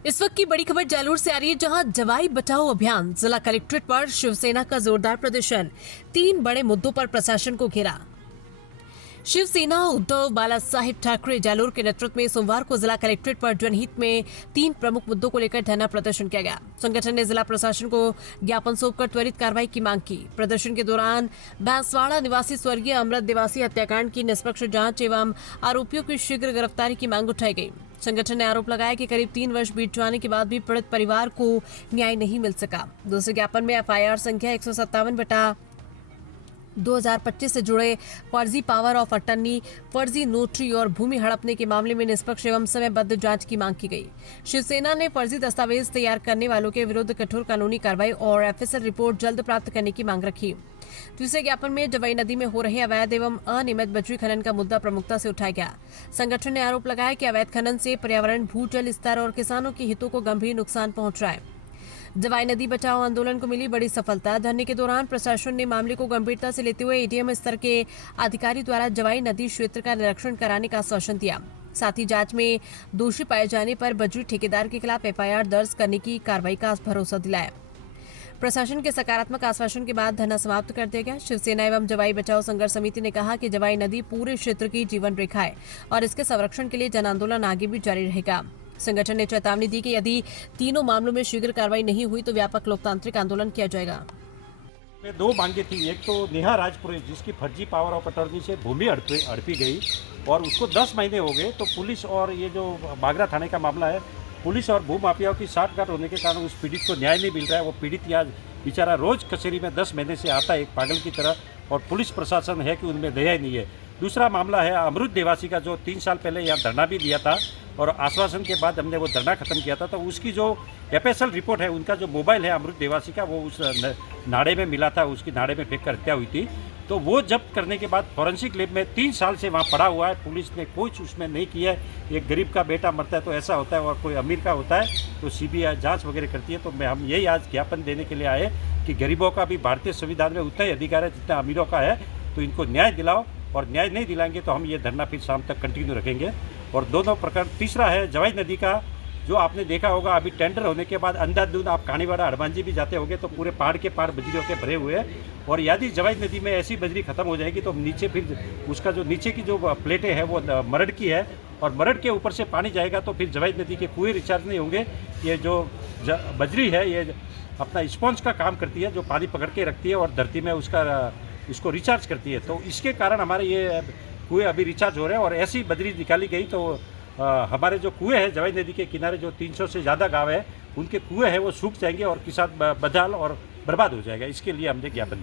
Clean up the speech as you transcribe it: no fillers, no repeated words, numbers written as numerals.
इस वक्त की बड़ी खबर जालोर से आ रही है, जहां जवाई बचाओ अभियान, जिला कलेक्ट्रेट पर शिवसेना का जोरदार प्रदर्शन, 3 बड़े मुद्दों पर प्रशासन को घेरा। शिवसेना उद्धव बाला साहेब ठाकरे जालोर के नेतृत्व में सोमवार को जिला कलेक्ट्रेट पर जनहित में 3 प्रमुख मुद्दों को लेकर धरना प्रदर्शन किया गया। संगठन ने जिला प्रशासन को ज्ञापन सौंपकर त्वरित कार्रवाई की मांग की। प्रदर्शन के दौरान बांसवाड़ा निवासी स्वर्गीय अमृत देवासी हत्याकांड की निष्पक्ष जांच एवं आरोपियों की शीघ्र गिरफ्तारी की मांग उठाई गई। संगठन ने आरोप लगाया कि करीब 3 वर्ष बीत जाने के बाद भी पीड़ित परिवार को न्याय नहीं मिल सका। दूसरे ज्ञापन में एफआईआर संख्या 157/2025 से जुड़े फर्जी पावर ऑफ अटर्नी, फर्जी नोटरी और भूमि हड़पने के मामले में निष्पक्ष एवं समयबद्ध जांच की मांग की गई। शिवसेना ने फर्जी दस्तावेज तैयार करने वालों के विरुद्ध कठोर कानूनी कार्रवाई और एफएसएल रिपोर्ट जल्द प्राप्त करने की मांग रखी। दूसरे ज्ञापन में जवाई नदी में हो रहे अवैध एवं अनियमित बजरी खनन का मुद्दा प्रमुखता से उठाया गया। संगठन ने आरोप लगाया कि अवैध खनन से पर्यावरण, भूजल स्तर और किसानों के हितों को गंभीर नुकसान पहुंच रहा है। जवाई नदी बचाओ आंदोलन को मिली बड़ी सफलता। धरने के दौरान प्रशासन ने मामले को गंभीरता से लेते हुए एडीएम स्तर के अधिकारी द्वारा जवाई नदी क्षेत्र का निरीक्षण कराने का आश्वासन दिया। साथ ही जांच में दोषी पाए जाने पर बजरी ठेकेदार के खिलाफ एफआईआर दर्ज करने की कार्रवाई का भरोसा दिलाया। प्रशासन के सकारात्मक आश्वासन के बाद धरना समाप्त कर दिया गया। शिवसेना एवं जवाई बचाओ संघर्ष समिति ने कहा कि जवाई नदी पूरे क्षेत्र की जीवन रेखा है और इसके संरक्षण के लिए जन आंदोलन आगे भी जारी रहेगा। संगठन ने चेतावनी दी कि यदि तीनों मामलों में शीघ्र कार्रवाई नहीं हुई तो व्यापक लोकतांत्रिक आंदोलन किया जाएगा। में 2 मांगे थी। एक तो नेहा राजपुरोहित, जिसकी फर्जी पावर ऑफ अटॉर्नी से भूमि हड़पी गई और उसको 10 महीने हो गए, तो पुलिस और ये जो बागरा थाने का मामला है, पुलिस और भूमाफियाओं की साठगांठ होने के कारण उस पीड़ित को न्याय नहीं मिल रहा है। वो पीड़ित यहाँ बेचारा रोज कचहरी में 10 महीने से आता है एक पागल की तरह, और पुलिस प्रशासन है कि उनमें दया ही नहीं है। दूसरा मामला है अमृत देवासी का, जो 3 साल पहले यहाँ धरना भी दिया था और आश्वासन के बाद हमने वो धरना खत्म किया था। तो उसकी जो एफएसएल रिपोर्ट है, उनका जो मोबाइल है अमृत देवासी का, वो उस नाड़े में मिला था, उसकी नाड़े में फेंक कर हत्या हुई थी। तो वो जब्त करने के बाद फॉरेंसिक लैब में 3 साल से वहाँ पड़ा हुआ है। पुलिस ने कुछ उसमें नहीं किया है। एक गरीब का बेटा मरता है तो ऐसा होता है, और कोई अमीर का होता है तो सीबीआई जांच वगैरह करती है। तो हम यही आज ज्ञापन देने के लिए आए कि गरीबों का भी भारतीय संविधान में उतना ही अधिकार है जितना अमीरों का है, तो इनको न्याय दिलाओ, और न्याय नहीं दिलाएंगे तो हम ये धरना फिर शाम तक कंटिन्यू रखेंगे। और दोनों प्रकरण, तीसरा है जवाई नदी का, जो आपने देखा होगा अभी टेंडर होने के बाद अंधाधुंध आप कहानीवाड़ा हनुमान जी भी जाते होंगे तो पूरे पहाड़ के पहाड़ बजरियों के भरे हुए हैं। और यदि जवाई नदी में ऐसी बजरी खत्म हो जाएगी तो नीचे फिर उसका जो नीचे की जो प्लेटें हैं वो मरड़ की है, और मरड़ के ऊपर से पानी जाएगा तो फिर जवाई नदी के कुएं रिचार्ज नहीं होंगे। ये जो बजरी है ये अपना स्पॉन्ज का काम करती है, जो पानी पकड़ के रखती है और धरती में इसको रिचार्ज करती है। तो इसके कारण हमारे ये कुएं अभी रिचार्ज हो रहे हैं, और ऐसी बजरी निकाली गई तो हमारे जो कुएं हैं जवाई नदी के किनारे, जो 300 से ज़्यादा गांव है, उनके कुएं हैं वो सूख जाएंगे और किसान बदहाल और बर्बाद हो जाएगा। इसके लिए हमने ज्ञापन